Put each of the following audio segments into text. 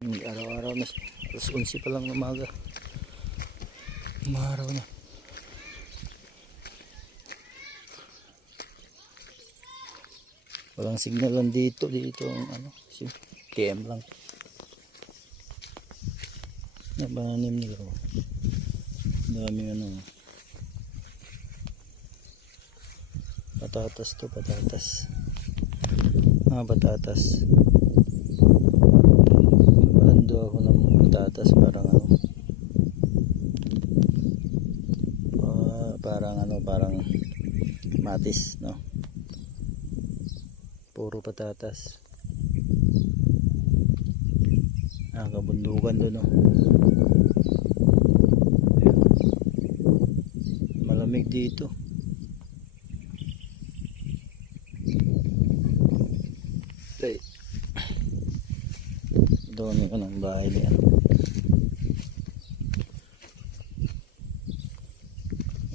Araw-araw na, alas 11 pa lang ng umaga. Umaraw na. Walang signal lang dito ang ano, TM lang. Nabanim nila. Daming ano. Patatas to, patatas. Patatas. Malando ako ng patatas, parang matis, no? Puro patatas. Kabundukan doon, no? Ayan. Malamig dito. Okay. Doon yung anong bahay niya.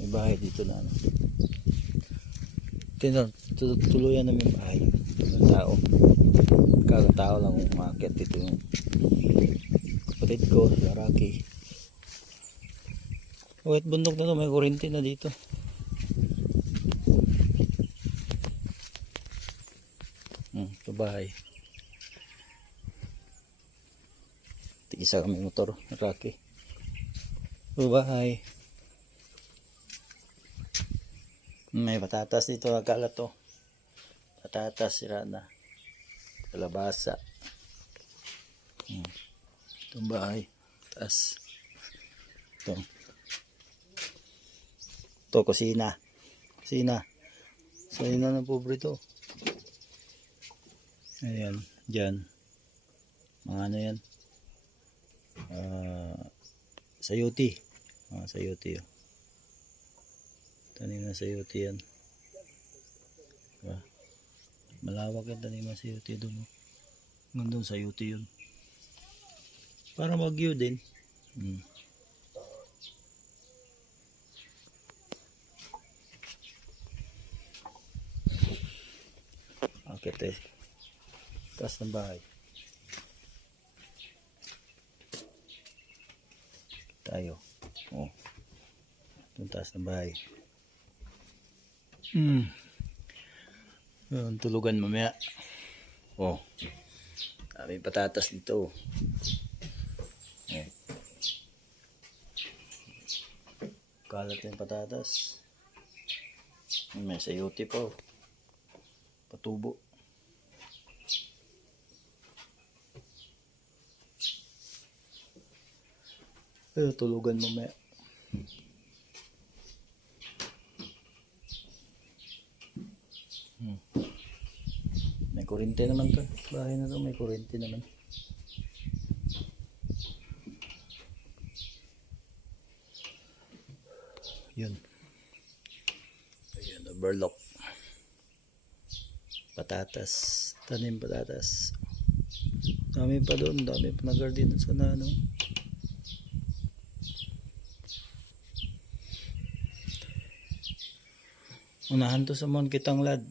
May bahay dito na, ano. Tuluyan namin bahay ng tao. Kakatao lang umakit dito yung kapatid ko, si Rocky. Wait, bundok na to, may kuryente na dito. Ito bahay. Isa kami motor, Rocky. Ito bahay. May patatas dito, akala to. Patatas, sira na. Kalabasa. Itong bahay. Taas. Ito, kusina. Kusina. Kusina ng pobre to. Ayan, dyan. Mga ano yan. Sayuti. Sayuti. Tanim na sayuti yan. Malawak yung tanim na sayuti doon. Nandun sayuti yun. Para Wagyu din. Okay, taas ng bahay. Tayo. Itong taas ng bahay. Tulugan mamaya. May patatas dito. Kalat yung patatas. May sayuti pa. Patubo. Tulugan mamaya. May kuryente naman to. Bahay na to, may kuryente naman. Yun. Ayan, overlock. Patatas. Tanim patatas. Dami pa doon. Dami pa na garden sa ano. Unahan to sa Mount Kitanglad.